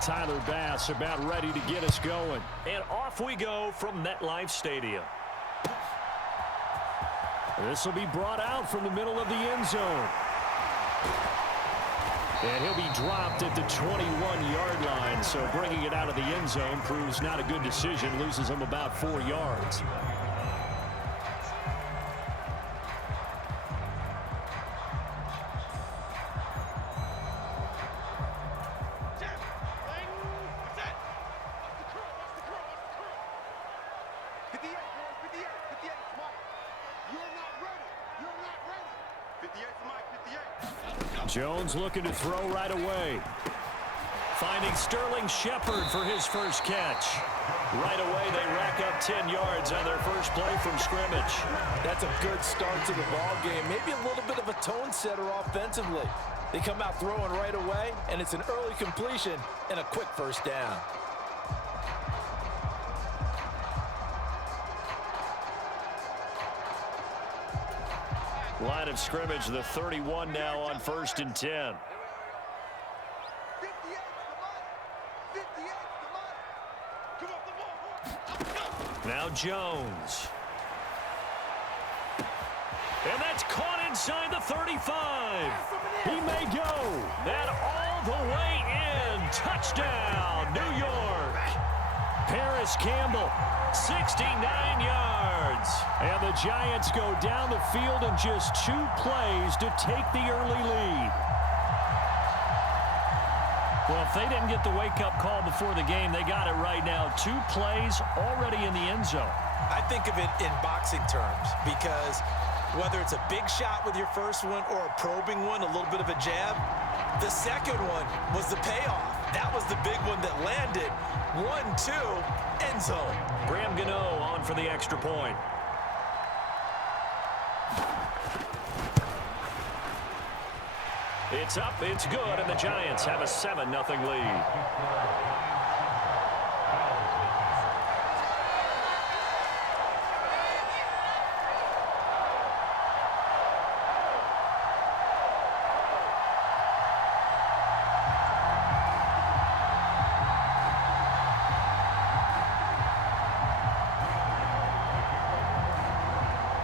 Tyler Bass about ready to get us going. And off we go from MetLife Stadium. This will be brought out from the middle of the end zone. And he'll be dropped at the 21-yard line. So bringing it out of the end zone proves not a good decision. Loses him about 4 yards. Jones looking to throw right away. Finding Sterling Shepard for his first catch. Right away, they rack up 10 yards on their first play from scrimmage. That's a good start to the ball game. Maybe a little bit of a tone setter offensively. They come out throwing right away, and it's an early completion and a quick first down. Line of scrimmage, the 31 now on 1st and 10. Now Jones. And that's caught inside the 35. He may go. That all the way in. Touchdown, New York. Paris Campbell, 69 yards. And the Giants go down the field in just 2 plays to take the early lead. Well, if they didn't get the wake-up call before the game, they got it right now. 2 plays already in the end zone. I think of it in boxing terms because whether it's a big shot with your first one or a probing one, a little bit of a jab, the second one was the payoff. That was the big one that landed. 1-2, end zone. Graham Gano on for the extra point. It's up, it's good, and the Giants have a 7-0 lead.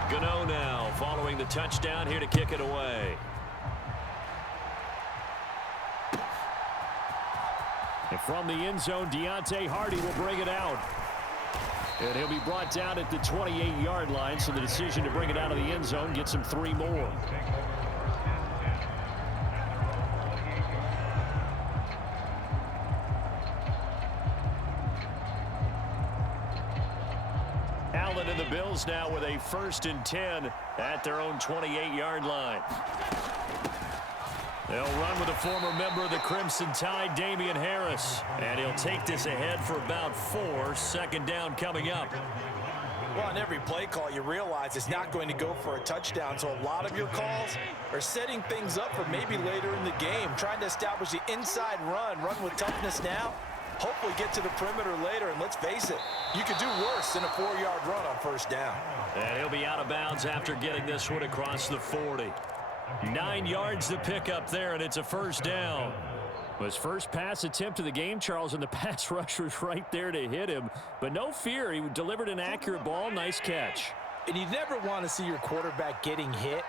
Gano now following the touchdown here to kick it away. And from the end zone, Deontay Hardy will bring it out. And he'll be brought down at the 28-yard line, so the decision to bring it out of the end zone gets him 3 more. Allen and the Bills now with a 1st and 10 at their own 28-yard line. They'll run with a former member of the Crimson Tide, Damian Harris. And he'll take this ahead for about 4. 2nd down coming up. Well, on every play call, you realize it's not going to go for a touchdown. So a lot of your calls are setting things up for maybe later in the game, trying to establish the inside run with toughness now. Hopefully get to the perimeter later. And let's face it, you could do worse than a 4-yard run on 1st down. And he'll be out of bounds after getting this one across the 40. 9 yards to pick up there, and it's a 1st down. His first pass attempt of the game, Charles, and the pass rush was right there to hit him. But no fear, he delivered an accurate ball. Nice catch. And you never want to see your quarterback getting hit,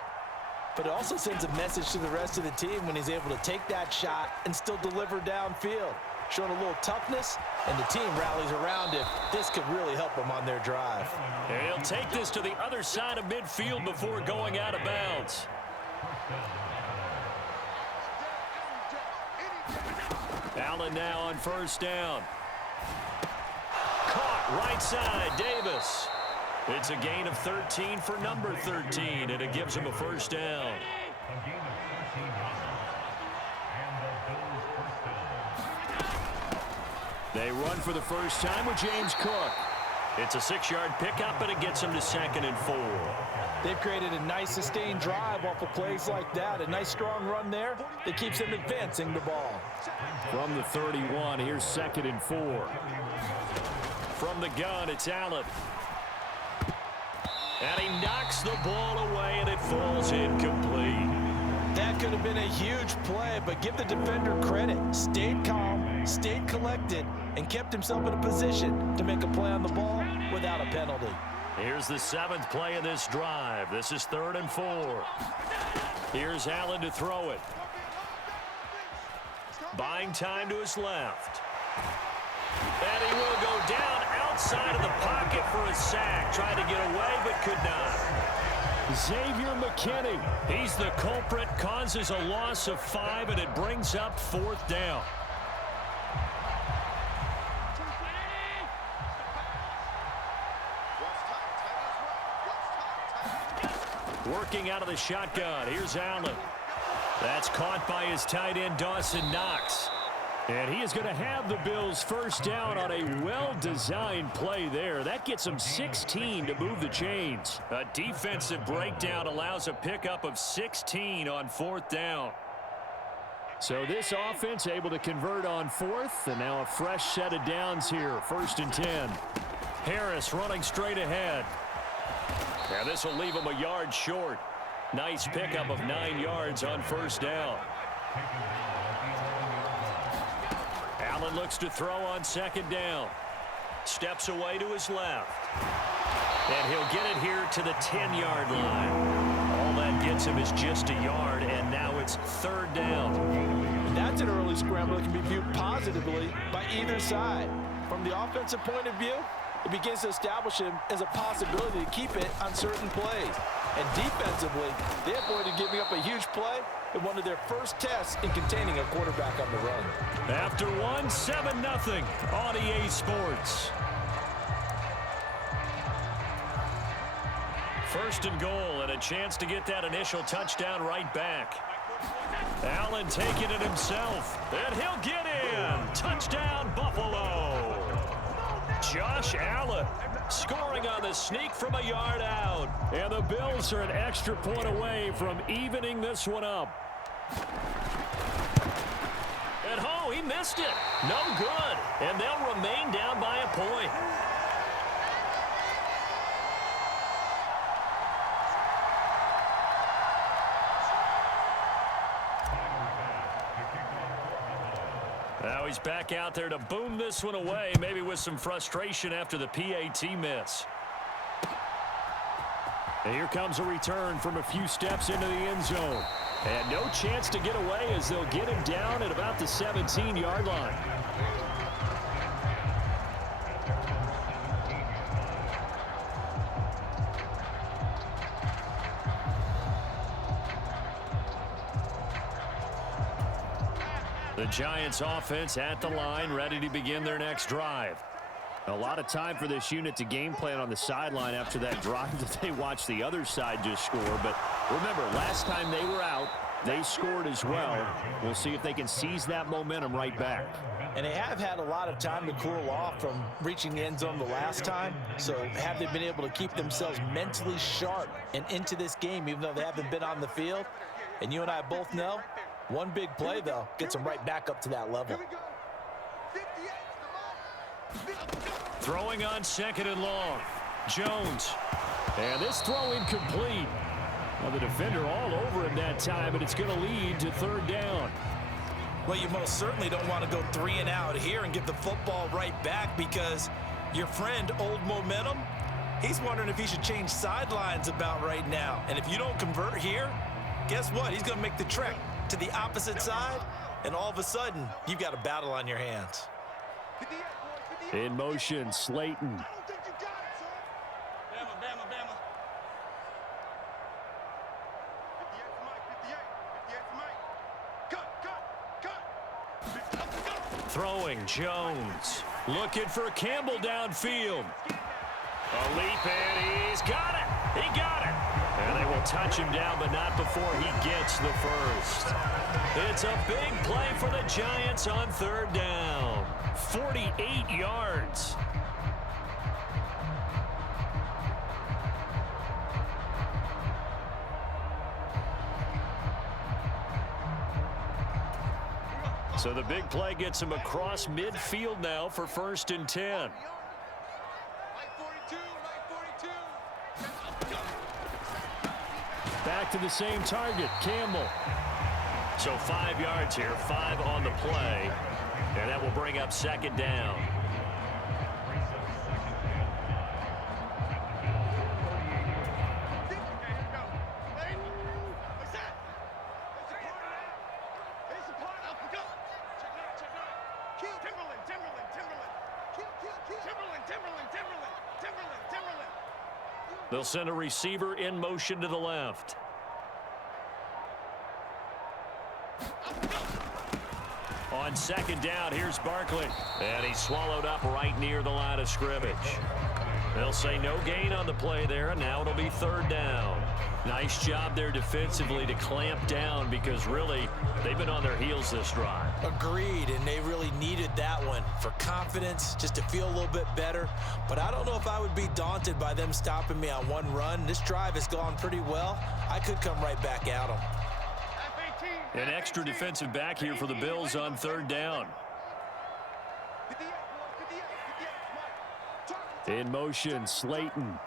but it also sends a message to the rest of the team when he's able to take that shot and still deliver downfield. Showing a little toughness, and the team rallies around him. This could really help them on their drive. And he'll take this to the other side of midfield before going out of bounds. Allen now on 1st down. Caught right side, Davis. It's a gain of 13 for number 13, and it gives him a 1st down. They run for the first time with James Cook. It's a 6-yard pickup, and it gets him to 2nd and 4. They've created a nice sustained drive off of plays like that. A nice strong run there that keeps them advancing the ball. From the 31, here's 2nd and 4. From the gun, it's Allen. And he knocks the ball away, and it falls incomplete. That could have been a huge play, but give the defender credit. Stayed calm, stayed collected, and kept himself in a position to make a play on the ball without a penalty. Here's the 7th play of this drive. This is 3rd and 4. Here's Allen to throw it. Buying time to his left. And he will go down outside of the pocket for a sack. Tried to get away, but could not. Xavier McKinney, he's the culprit, causes a loss of 5, and it brings up 4th down. Working out of the shotgun. Here's Allen. That's caught by his tight end, Dawson Knox. And he is going to have the Bills first down on a well-designed play there. That gets him 16 to move the chains. A defensive breakdown allows a pickup of 16 on 4th down. So this offense able to convert on 4th, and now a fresh set of downs here. 1st and 10. Harris running straight ahead. Now this will leave him a yard short. Nice pickup of 9 yards on 1st down. Allen looks to throw on 2nd down. Steps away to his left. And he'll get it here to the 10-yard line. All that gets him is just a yard, and now it's 3rd down. And that's an early scramble that can be viewed positively by either side. From the offensive point of view, it begins to establish him as a possibility to keep it on certain plays. And defensively, they avoided giving up a huge play in one of their first tests in containing a quarterback on the run. After 7-0 on EA Sports. 1st and goal, and a chance to get that initial touchdown right back. Allen taking it himself, and he'll get in. Touchdown, Buffalo. Josh Allen scoring on the sneak from a yard out. And the Bills are an extra point away from evening this one up. And he missed it. No good. And they'll remain down by a point. Now he's back out there to boom this one away, maybe with some frustration after the PAT miss. And here comes a return from a few steps into the end zone. And no chance to get away as they'll get him down at about the 17-yard line. The Giants offense at the line, ready to begin their next drive. A lot of time for this unit to game plan on the sideline after that drive that they watched the other side just score. But remember, last time they were out, they scored as well. We'll see if they can seize that momentum right back. And they have had a lot of time to cool off from reaching the end zone the last time. So have they been able to keep themselves mentally sharp and into this game, even though they haven't been on the field? And you and I both know, one big play, though, gets them right back up to that level. Throwing on 2nd and long. Jones. And this throw incomplete. Well, the defender all over him that time, but it's going to lead to 3rd down. Well, you most certainly don't want to go 3 and out here and get the football right back, because your friend, Old Momentum, he's wondering if he should change sidelines about right now. And if you don't convert here, guess what? He's going to make the trek to the opposite side, and all of a sudden, you've got a battle on your hands. In motion, Slayton. Throwing, Jones. Looking for Campbell downfield. A leap, and he's got it. He got it. And they will touch him down, but not before he gets the first. It's a big play for the Giants on 3rd down. 48 yards. So the big play gets him across midfield now for 1st and 10. Back to the same target, Campbell. So 5 yards here, 5 on the play. And that will bring up second down. They'll send a receiver in motion to the left. On second down, here's Barkley. And he's swallowed up right near the line of scrimmage. They'll say no gain on the play there, and now it'll be third down. Nice job there defensively to clamp down because really they've been on their heels this drive. Agreed, and they really needed that one for confidence, just to feel a little bit better. But I don't know if I would be daunted by them stopping me on one run. This drive has gone pretty well. I could come right back at them. An extra defensive back here for the Bills on third down. In motion, Slayton.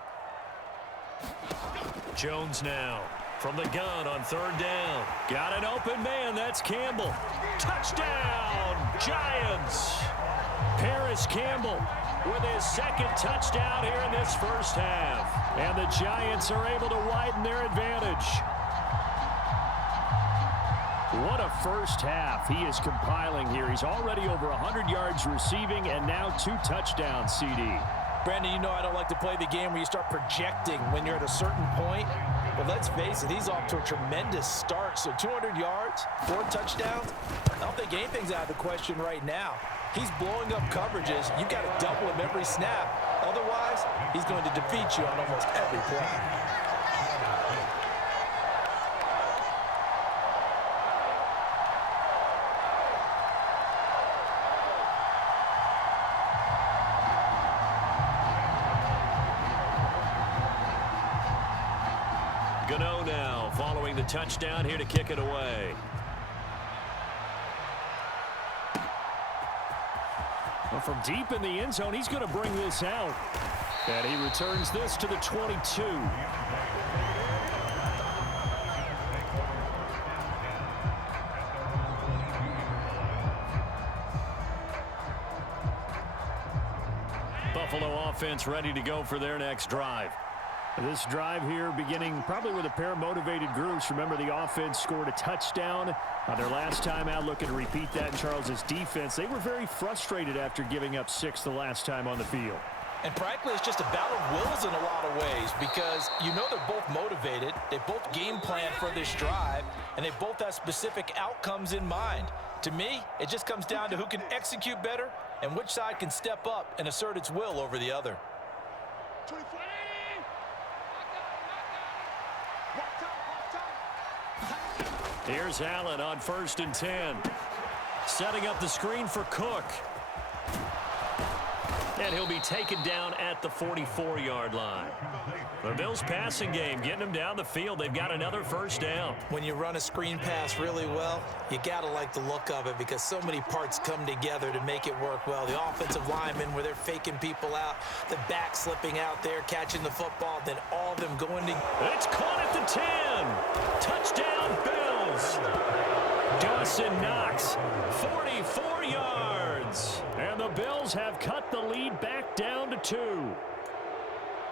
Jones now from the gun on third down. Got an open man. That's Campbell. Touchdown, Giants. Paris Campbell with his second touchdown here in this first half. And the Giants are able to widen their advantage. What a first half he is compiling here. He's already over 100 yards receiving and now 2 touchdowns, CD. Brandon, you know I don't like to play the game where you start projecting when you're at a certain point. But let's face it, he's off to a tremendous start. So 200 yards, 4 touchdowns. I don't think anything's out of the question right now. He's blowing up coverages. You've got to double him every snap. Otherwise, he's going to defeat you on almost every play. Gano now following the touchdown here to kick it away. Well, from deep in the end zone, he's going to bring this out. And he returns this to the 22. Buffalo offense ready to go for their next drive. This drive here beginning probably with a pair of motivated groups. Remember, the offense scored a touchdown on their last time out, looking to repeat that in Charles's defense. They were very frustrated after giving up 6 the last time on the field. And frankly, it's just a battle of wills in a lot of ways because you know they're both motivated. They both game plan for this drive, and they both have specific outcomes in mind. To me, it just comes down to who can execute better and which side can step up and assert its will over the other. Here's Allen on 1st and 10. Setting up the screen for Cook. And he'll be taken down at the 44-yard line. The Bills passing game getting them down the field. They've got another first down. When you run a screen pass really well, you got to like the look of it because so many parts come together to make it work well. The offensive linemen where they're faking people out, the back slipping out there, catching the football, then all of them going to... It's caught at the 10. Touchdown, Bills. Dawson Knox, 44 yards. And the Bills have cut the lead back down to 2.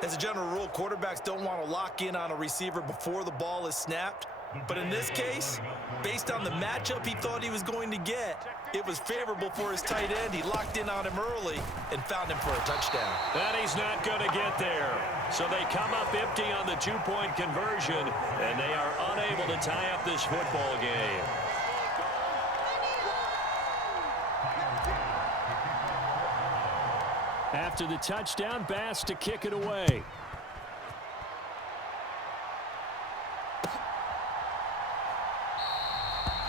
As a general rule, quarterbacks don't want to lock in on a receiver before the ball is snapped. But in this case, based on the matchup he thought he was going to get, it was favorable for his tight end. He locked in on him early and found him for a touchdown. And he's not going to get there. So they come up empty on the 2-point conversion, and they are unable to tie up this football game. After the touchdown, Bass to kick it away.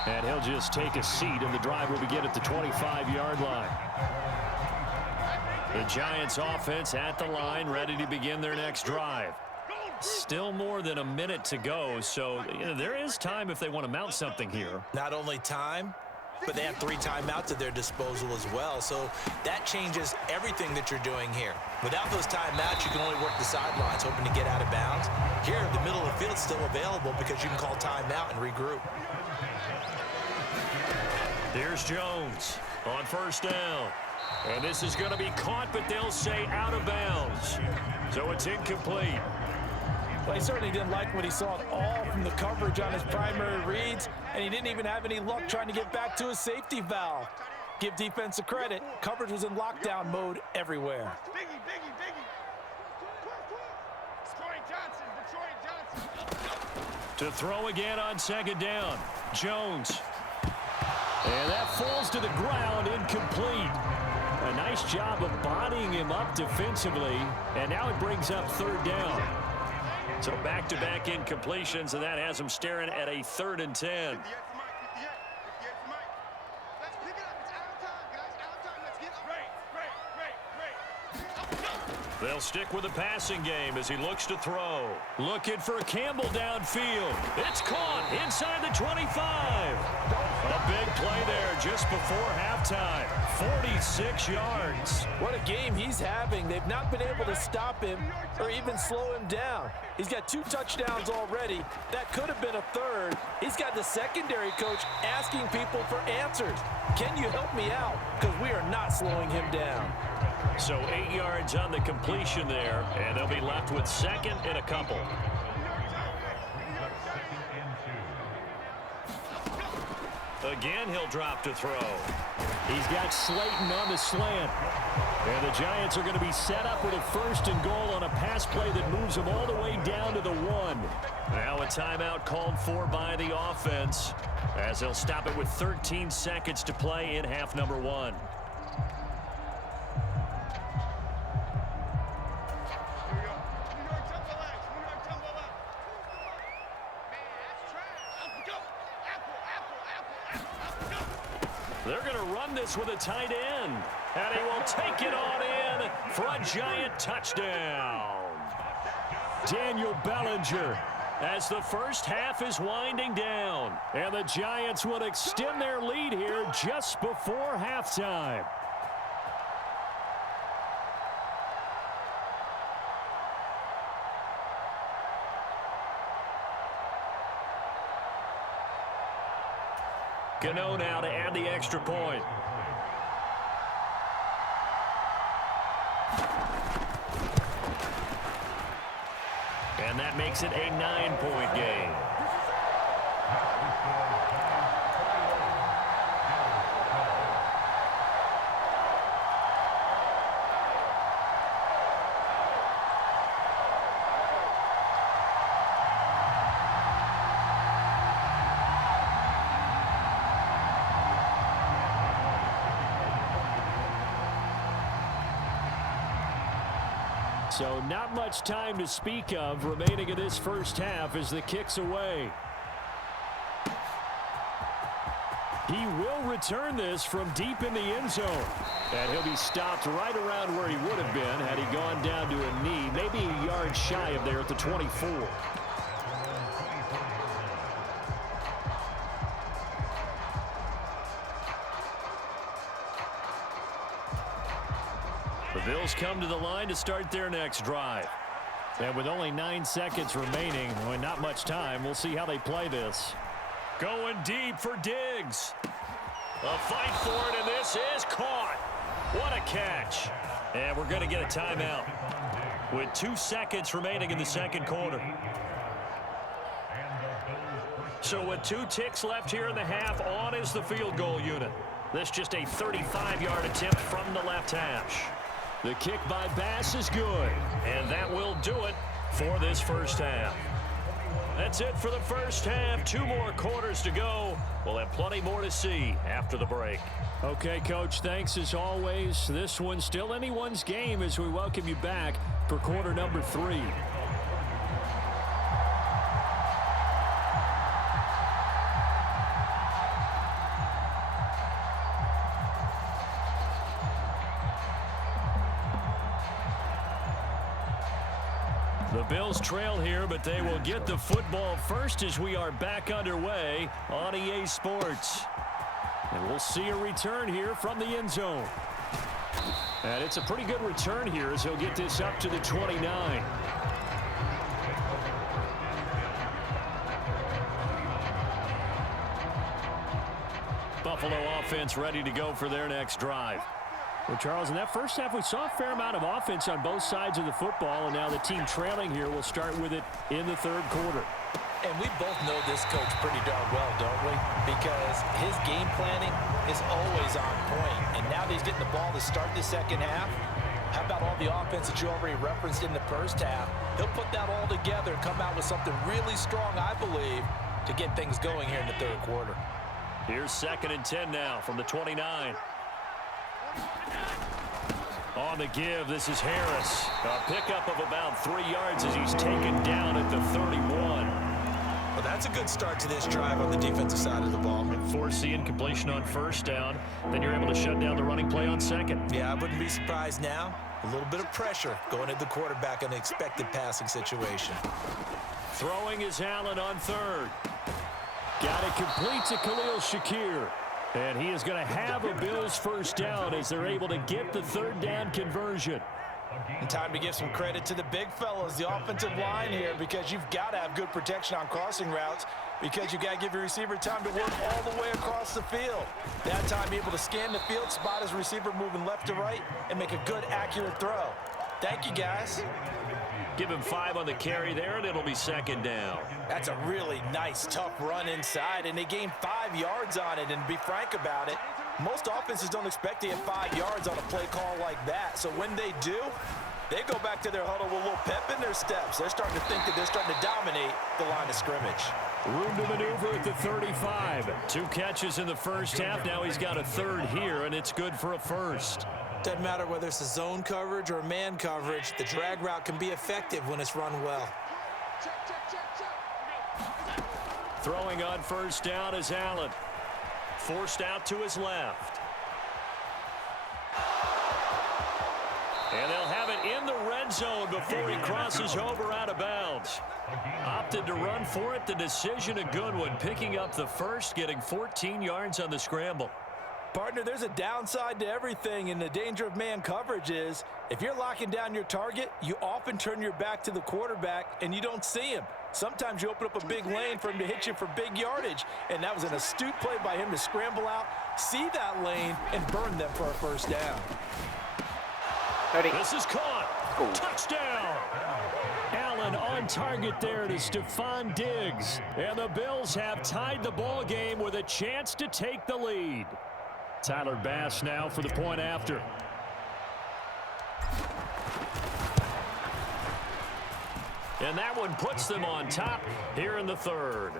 And he'll just take a seat, and the drive will begin at the 25-yard line. The Giants offense at the line, ready to begin their next drive. Still more than a minute to go, so there is time if they want to mount something here. Not only time, but they have 3 timeouts at their disposal as well. So that changes everything that you're doing here. Without those timeouts, you can only work the sidelines, hoping to get out of bounds. Here, the middle of the field is still available because you can call timeout and regroup. Here's Jones on first down. And this is going to be caught, but they'll say out of bounds. So it's incomplete. Well, he certainly didn't like what he saw at all from the coverage on his primary reads, and he didn't even have any luck trying to get back to his safety valve. Give defense a credit. Coverage was in lockdown mode everywhere. To throw again on second down. Jones. And that falls to the ground, incomplete. A nice job of bodying him up defensively, and now it brings up third down. So back-to-back incompletions, and that has him staring at a 3rd and 10. They'll stick with the passing game as he looks to throw. Looking for Campbell downfield. It's caught inside the 25. A big play there just before halftime. 46 yards. What a game he's having. They've not been able to stop him or even slow him down. He's got 2 touchdowns already. That could have been a 3rd. He's got the secondary coach asking people for answers. Can you help me out? Because we are not slowing him down. So 8 yards on the completion there, and they'll be left with 2nd and a couple. Again, he'll drop to throw. He's got Slayton on the slant. And the Giants are going to be set up with a 1st and goal on a pass play that moves them all the way down to the 1. Now a timeout called for by the offense as they'll stop it with 13 seconds to play in half number 1. They're going to run this with a tight end. And he will take it on in for a Giant touchdown. Daniel Bellinger as the first half is winding down. And the Giants will extend their lead here just before halftime. Gano now to add the extra point. And that makes it a 9-point game. So not much time to speak of remaining in this first half as the kick's away. He will return this from deep in the end zone. And he'll be stopped right around where he would have been had he gone down to a knee, maybe a yard shy of there at the 24. The Bills come to the line to start their next drive. And with only 9 seconds remaining, not much time, we'll see how they play this. Going deep for Diggs. A fight for it, and this is caught. What a catch. And we're going to get a timeout with 2 seconds remaining in the second quarter. So with 2 ticks left here in the half, on is the field goal unit. This just a 35-yard attempt from the left hash. The kick by Bass is good, and that will do it for this first half. That's it for the first half. 2 more quarters to go. We'll have plenty more to see after the break. Okay, Coach, thanks as always. This one's still anyone's game as we welcome you back for quarter number 3. The Bills trail here, but they will get the football first as we are back underway on EA Sports. And we'll see a return here from the end zone. And it's a pretty good return here as he'll get this up to the 29. Buffalo offense ready to go for their next drive. Well, Charles, in that first half, we saw a fair amount of offense on both sides of the football, and now the team trailing here will start with it in the third quarter. And we both know this coach pretty darn well, don't we? Because his game planning is always on point. And now that he's getting the ball to start the second half, how about all the offense that you already referenced in the first half? He'll put that all together and come out with something really strong, I believe, to get things going here in the third quarter. Here's 2nd and 10 now from the 29. On the give, this is Harris. A pickup of about 3 yards as he's taken down at the 31. Well, that's a good start to this drive on the defensive side of the ball. Force the incompletion on first down. Then you're able to shut down the running play on second. Yeah, I wouldn't be surprised now. A little bit of pressure going at the quarterback in an expected passing situation. Throwing is Allen on third. Got it complete to Khalil Shakir. And he is going to have a Bills first down as they're able to get the third down conversion. And time to give some credit to the big fellas, the offensive line here, because you've got to have good protection on crossing routes because you've got to give your receiver time to work all the way across the field. That time, able to scan the field, spot his receiver moving left to right, and make a good, accurate throw. Thank you, guys. Give him 5 on the carry there, and it'll be second down. That's a really nice, tough run inside, and they gained 5 yards on it. And to be frank about it, most offenses don't expect to get 5 yards on a play call like that. So when they do, they go back to their huddle with a little pep in their steps. They're starting to think that they're starting to dominate the line of scrimmage. Room to maneuver at the 35. 2 catches in the first half. Now he's got a third here, and it's good for a first. Doesn't matter whether it's a zone coverage or man coverage, the drag route can be effective when it's run well. Throwing on first down is Allen. Forced out to his left. And they'll have it in the red zone before he crosses over out of bounds. Opted to run for it. The decision a good one. Picking up the first, getting 14 yards on the scramble. Partner, there's a downside to everything, and the danger of man coverage is if you're locking down your target, you often turn your back to the quarterback and you don't see him. Sometimes you open up a big lane for him to hit you for big yardage, and that was an astute play by him to scramble out, see that lane, and burn them for a first down. 30. This is caught. Oh. Touchdown. Allen on target there to Stephon Diggs. And the Bills have tied the ball game with a chance to take the lead. Tyler Bass now for the point after. And that one puts them on top here in the third.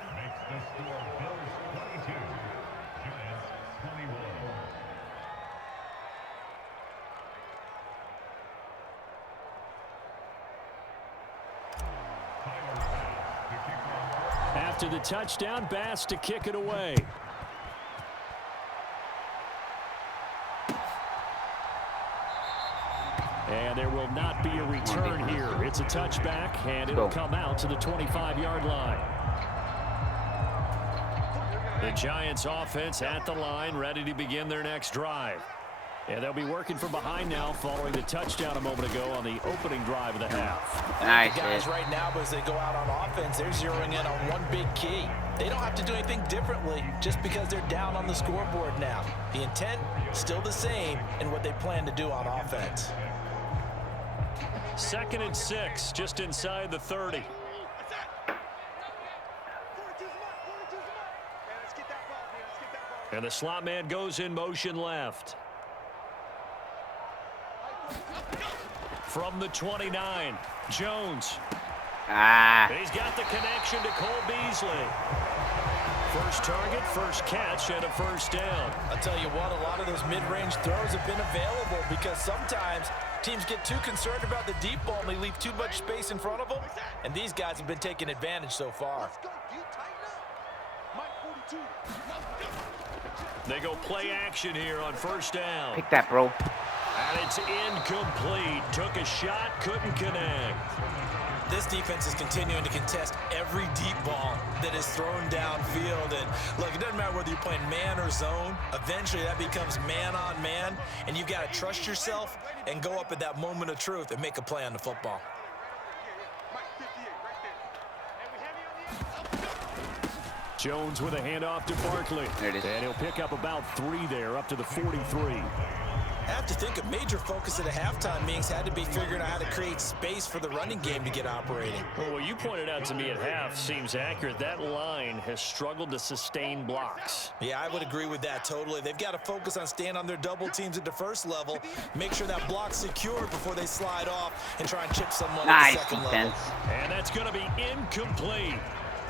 After the touchdown, Bass to kick it away. And there will not be a return here. It's a touchback, and it'll come out to the 25-yard line. The Giants offense at the line, ready to begin their next drive. And they'll be working from behind now following the touchdown a moment ago on the opening drive of the half. Nice. The guys right now, as they go out on offense, they're zeroing in on one big key. They don't have to do anything differently just because they're down on the scoreboard now. The intent still the same in what they plan to do on offense. 2nd and 6, just inside the 30. And the slot man goes in motion left. From the 29, Jones. He's got the connection to Cole Beasley. First target, first catch, and a first down. I'll tell you what, a lot of those mid-range throws have been available because sometimes teams get too concerned about the deep ball and they leave too much space in front of them, and these guys have been taking advantage so far. They go play action here on first down. Pick that, bro. And it's incomplete. Took a shot, couldn't connect. This defense is continuing to contest every deep ball that is thrown downfield. And look, it doesn't matter whether you're playing man or zone. Eventually, that becomes man on man, and you've got to trust yourself and go up at that moment of truth and make a play on the football. Jones with a handoff to Barkley. There it is. And he'll pick up about 3 there, up to the 43. I have to think a major focus at a halftime meetings had to be figuring out how to create space for the running game to get operating. Well, what you pointed out to me at half seems accurate. That line has struggled to sustain blocks. Yeah, I would agree with that totally. They've got to focus on staying on their double teams at the first level, make sure that block's secured before they slide off and try and chip someone at the second level. And that's going to be incomplete.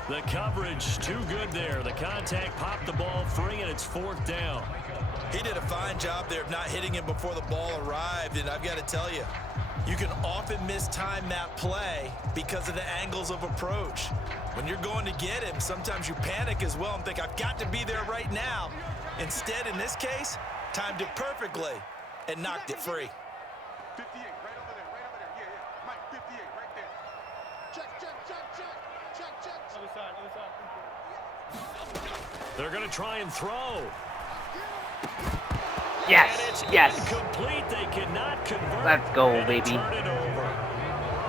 The coverage too good there. The contact popped the ball free, and it's 4th down. He did a fine job there of not hitting him before the ball arrived, and I've got to tell you, you can often mistime that play because of the angles of approach. When you're going to get him, sometimes you panic as well and think, I've got to be there right now. Instead, in this case, timed it perfectly and knocked it free. 58, right over there, right over there. Yeah, yeah. Mike, 58, right there. Check, check, check, check. Check, check. Other side, other side. They're going to try and throw. Yes, And it's yes. incomplete. They cannot convert. Let's go, and baby. Turn it over.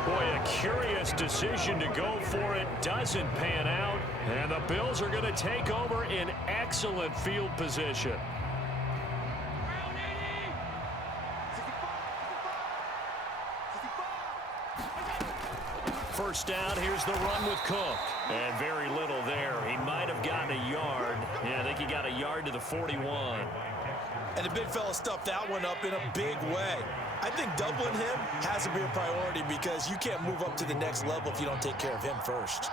Boy, a curious decision to go for it. Doesn't pan out. And the Bills are going to take over in excellent field position. First down, here's the run with Cook. And very little there. He might have gotten a yard. Yeah, I think he got a yard to the 41. And the big fella stuffed that one up in a big way. I think doubling him has to be a priority because you can't move up to the next level if you don't take care of him first.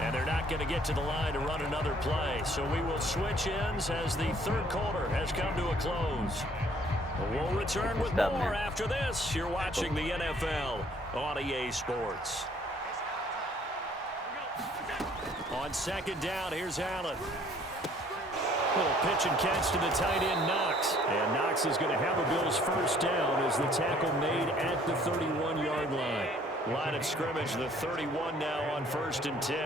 And they're not going to get to the line to run another play. So we will switch ends as the third quarter has come to a close. We'll return with more after this. You're watching the NFL on EA Sports. On second down, here's Allen. Little pitch and catch to the tight end, Knox. And Knox is going to have a Bills first down as the tackle made at the 31-yard line. Line of scrimmage, the 31 now on 1st and 10.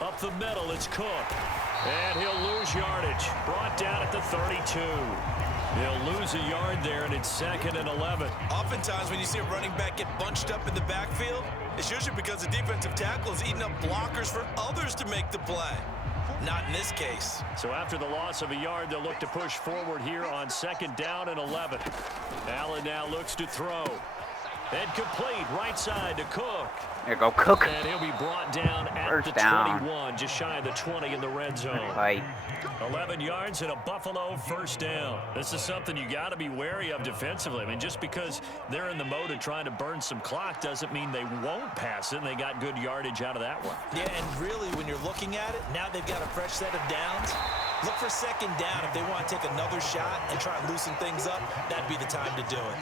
Up the middle, it's Cook. And he'll lose yardage. Brought down at the 32. He'll lose a yard there, and it's 2nd and 11. Oftentimes, when you see a running back get bunched up in the backfield, it's usually because the defensive tackle is eating up blockers for others to make the play. Not in this case. So after the loss of a yard, they'll look to push forward here on 2nd down and 11. Allen now looks to throw. And complete, right side to Cook. There you go, Cook. And he'll be brought down at First the down. 21, just shy of the 20 in the red zone. Fight. 11 yards and a Buffalo first down. This is something you got to be wary of defensively. I mean, just because they're in the mode of trying to burn some clock doesn't mean they won't pass it, and they got good yardage out of that one. Yeah, and really, when you're looking at it, now they've got a fresh set of downs. Look for 2nd down. If they want to take another shot and try and loosen things up, that'd be the time to do it.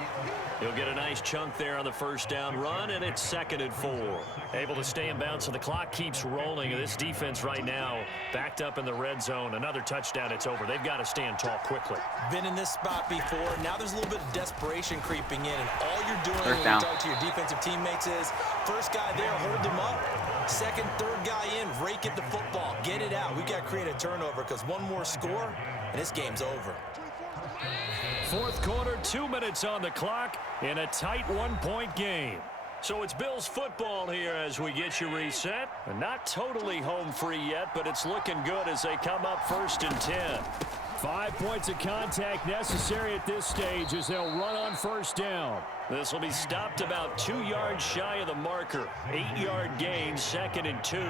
He'll get a nice chunk there on the first down run, and it's 2nd and 4. Able to stay in bounds, so the clock keeps rolling. And this defense right now backed up in the red zone. Another touchdown, it's over. They've got to stand tall quickly. Been in this spot before. Now there's a little bit of desperation creeping in, and all you're doing First when down. you talk to your defensive teammates is first guy there, hold them up. 2nd, 3rd guy in, rake at the football. Get it out. We've got to create a turnover because one more score, and this game's over. 4th quarter, 2 minutes on the clock in a tight 1-point game. So it's Bills football here as we get you reset. Not totally home free yet, but it's looking good as they come up 1st and 10. 5 points of contact necessary at this stage as they'll run on first down. This will be stopped about 2 yards shy of the marker. 8-yard gain, 2nd and 2.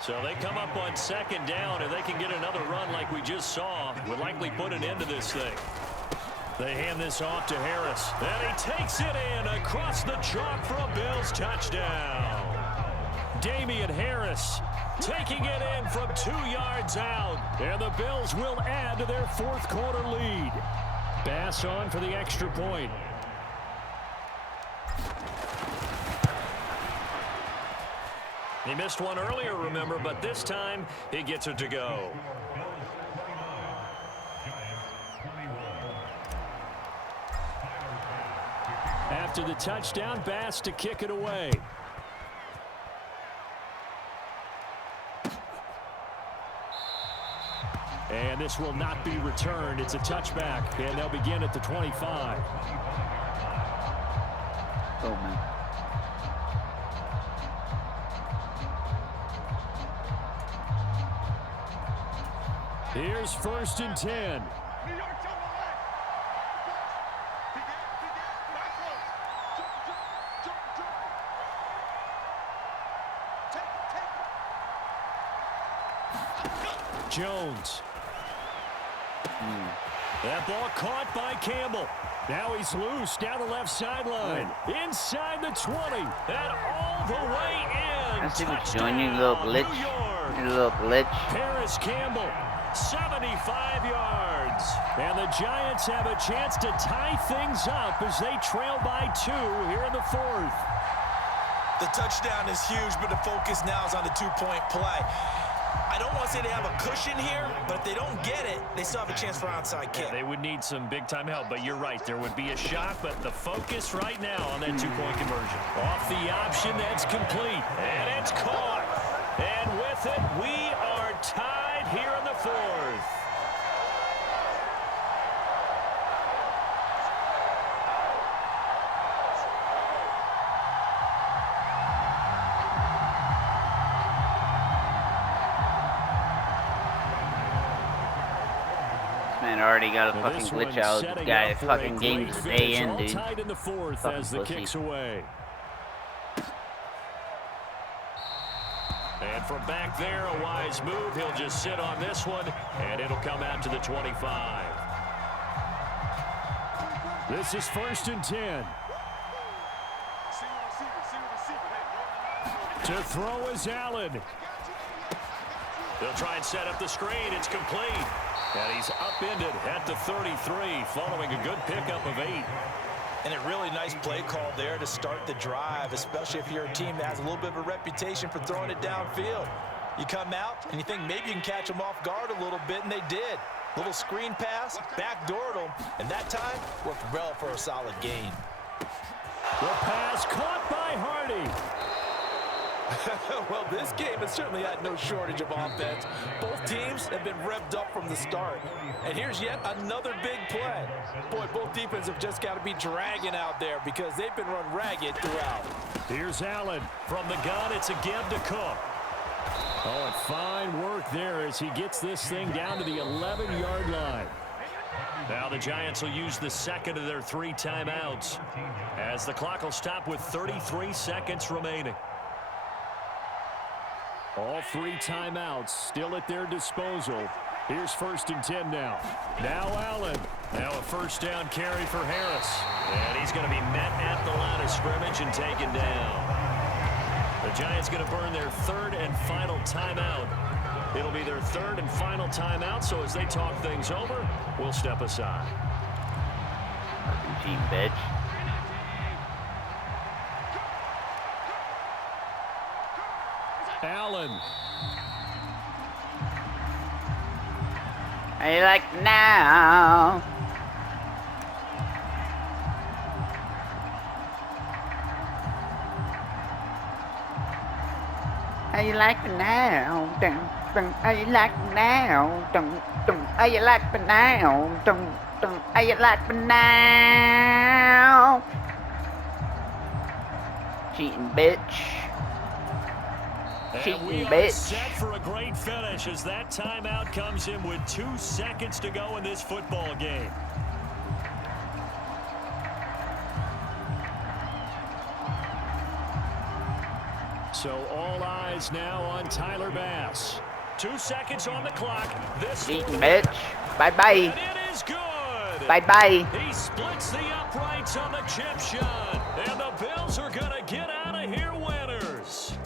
So they come up on 2nd down. If they can get another run like we just saw, would likely put an end to this thing. They hand this off to Harris. And he takes it in across the chalk for a Bills touchdown. Damian Harris taking it in from 2 yards out. And the Bills will add to their 4th quarter lead. Bass on for the extra point. He missed one earlier, remember, but this time he gets it to go. After the touchdown, Bass to kick it away. And this will not be returned. It's a touchback, and they'll begin at the 25. Oh, man. Here's 1st and 10. New York, jump the leg. Not close. Jump. Take it. Jones. That ball caught by Campbell. Now he's loose down the left sideline. Inside the 20. And all the way in. I see what you're Touchdown, doing, you little glitch. New York. You little glitch. Paris Campbell, 75 yards. And the Giants have a chance to tie things up as they trail by 2 here in the 4th. The touchdown is huge, but the focus now is on the two-point play. I don't want to say they have a cushion here, but if they don't get it, they still have a chance for onside kick. They would need some big-time help, but you're right. There would be a shot, but the focus right now on that two-point conversion. Off the option, that's complete. And it's caught. And with it, we are tied here in the 4th. Man, already got a Well, fucking this glitch one out. setting Guy up for fucking a game great to finish. stay in, All dude. tied in the 4th Fucking as the pussy. kick's away. And from back there, a wise move. He'll just sit on this one, and it'll come out to the 25. This is 1st and 10. To throw is Allen. They'll try and set up the screen. It's complete. And he's upended at the 33 following a good pickup of 8. And a really nice play call there to start the drive, especially if you're a team that has a little bit of a reputation for throwing it downfield. You come out and you think maybe you can catch them off guard a little bit, and they did. Little screen pass, backdoored them, and that time worked well for a solid gain. The pass caught by Hardy. Well, this game has certainly had no shortage of offense. Both teams have been revved up from the start. And here's yet another big play. Boy, both defenses have just got to be dragging out there because they've been run ragged throughout. Here's Allen. From the gun, it's a give to Cook. Oh, and fine work there as he gets this thing down to the 11-yard line. Now the Giants will use the second of their 3 timeouts as the clock will stop with 33 seconds remaining. All 3 timeouts still at their disposal. Here's 1st and 10 now. Now Allen. Now a first down carry for Harris. And he's going to be met at the line of scrimmage and taken down. The Giants going to burn their 3rd and final timeout. It'll be their 3rd and final timeout, so as they talk things over, we'll step aside. Fucking cheap bitch. Allen. How you like now? How you like me now? Dun, dun. How you like me now? Dun, dun. How you like me now? Dun, dun. How you like me now? Cheating bitch. And we are set for a great finish as that timeout comes in with 2 seconds to go in this football game. So all eyes now on Tyler Bass. 2 seconds on the clock. This Cheating bitch. Bye-bye. And it is good. Bye-bye. He splits the uprights on the chip shot. And the Bills are going to get out of here winners.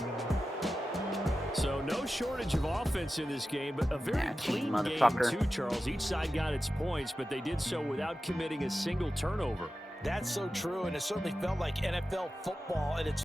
So no shortage of offense in this game, but a very clean game too, Charles. Each side got its points, but they did so without committing a single turnover. That's so true, and it certainly felt like NFL football at its